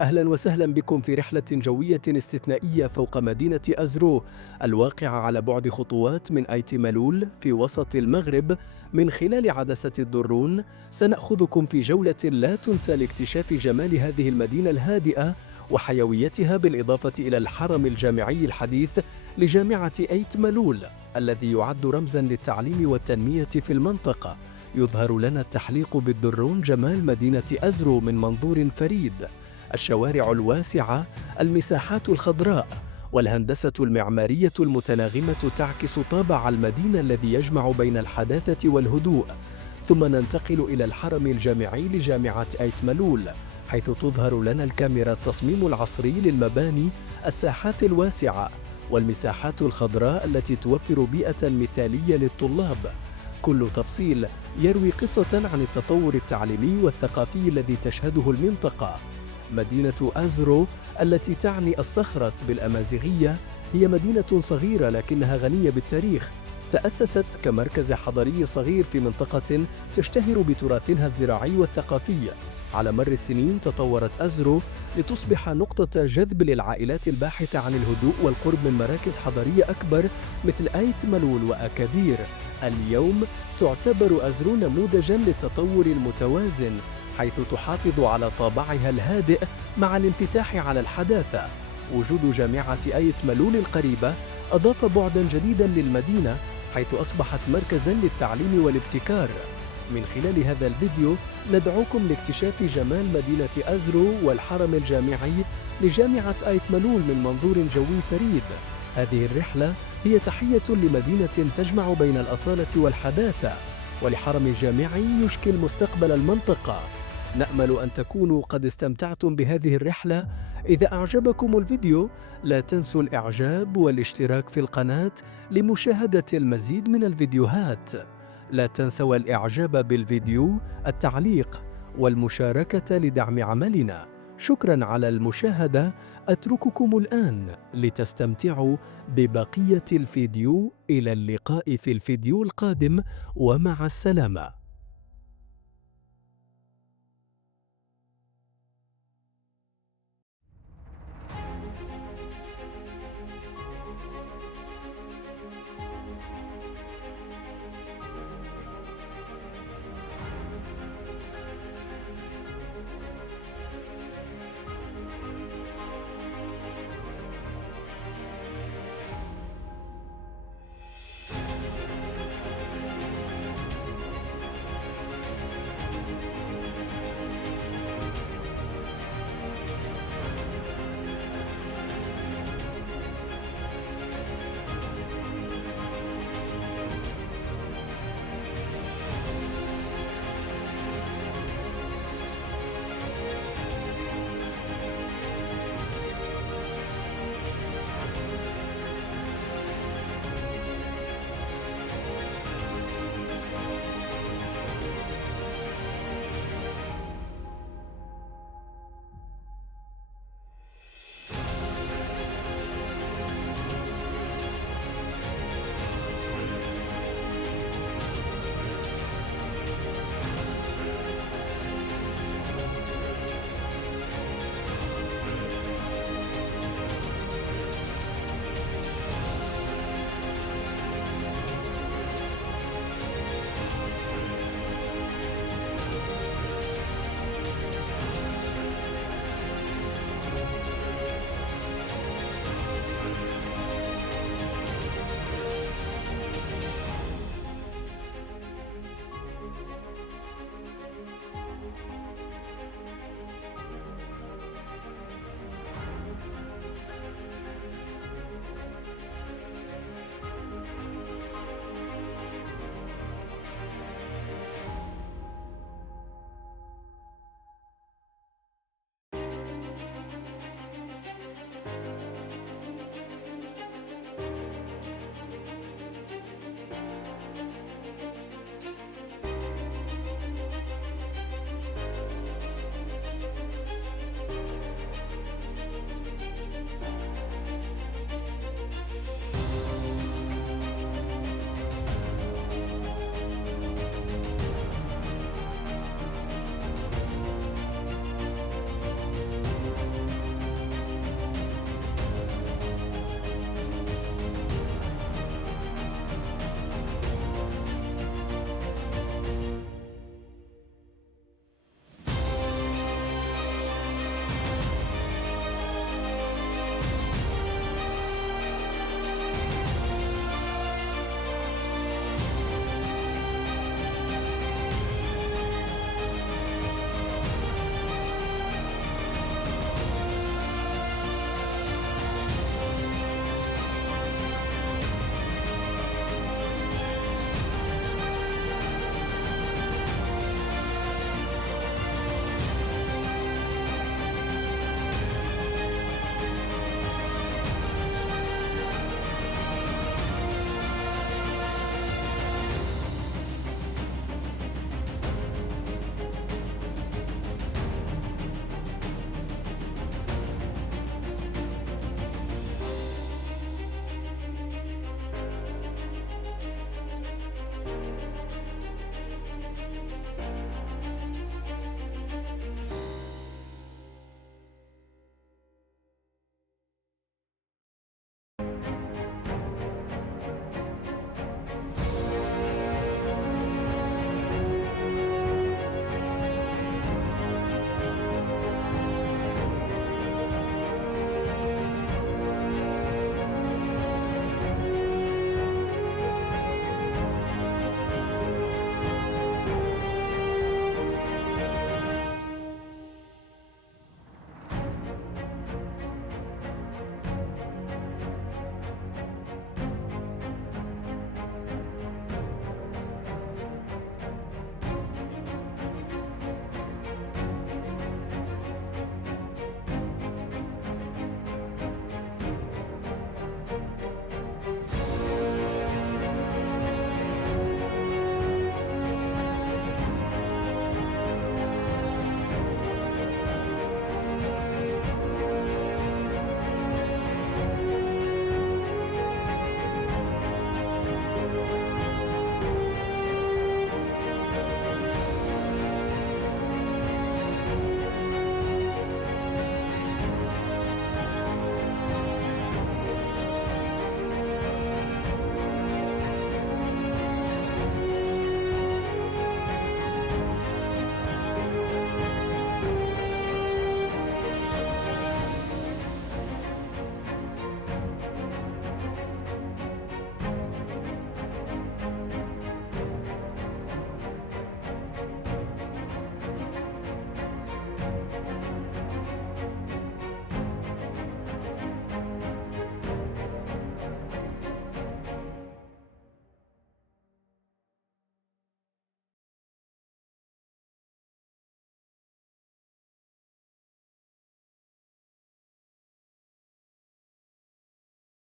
أهلا وسهلا بكم في رحلة جوية استثنائية فوق مدينة أزرو الواقعة على بعد خطوات من أيت ملول في وسط المغرب. من خلال عدسة الدرون سنأخذكم في جولة لا تنسى لاكتشاف جمال هذه المدينة الهادئة وحيويتها، بالإضافة إلى الحرم الجامعي الحديث لجامعة أيت ملول الذي يعد رمزا للتعليم والتنمية في المنطقة. يظهر لنا التحليق بالدرون جمال مدينة أزرو من منظور فريد: الشوارع الواسعة، المساحات الخضراء، والهندسة المعمارية المتناغمة تعكس طابع المدينة الذي يجمع بين الحداثة والهدوء. ثم ننتقل إلى الحرم الجامعي لجامعة أيت ملول، حيث تظهر لنا الكاميرا التصميم العصري للمباني، الساحات الواسعة، والمساحات الخضراء التي توفر بيئة مثالية للطلاب. كل تفصيل يروي قصة عن التطور التعليمي والثقافي الذي تشهده المنطقة. مدينة أزرو التي تعني الصخرة بالأمازيغية هي مدينة صغيرة لكنها غنية بالتاريخ. تأسست كمركز حضاري صغير في منطقة تشتهر بتراثها الزراعي والثقافي. على مر السنين تطورت أزرو لتصبح نقطة جذب للعائلات الباحثة عن الهدوء والقرب من مراكز حضارية أكبر مثل أيت ملول وأكادير. اليوم تعتبر أزرو نموذجاً للتطور المتوازن، حيث تحافظ على طابعها الهادئ مع الانفتاح على الحداثة. وجود جامعة أيت ملول القريبة أضاف بعداً جديداً للمدينة، حيث أصبحت مركزاً للتعليم والابتكار. من خلال هذا الفيديو ندعوكم لاكتشاف جمال مدينة أزرو والحرم الجامعي لجامعة أيت ملول من منظور جوي فريد. هذه الرحلة هي تحية لمدينة تجمع بين الأصالة والحداثة، ولحرم جامعي يشكل مستقبل المنطقة. نأمل أن تكونوا قد استمتعتم بهذه الرحلة. إذا أعجبكم الفيديو لا تنسوا الإعجاب والاشتراك في القناة لمشاهدة المزيد من الفيديوهات. لا تنسوا الإعجاب بالفيديو، التعليق، والمشاركة لدعم عملنا. شكراً على المشاهدة. أترككم الآن لتستمتعوا ببقية الفيديو. إلى اللقاء في الفيديو القادم، ومع السلامة.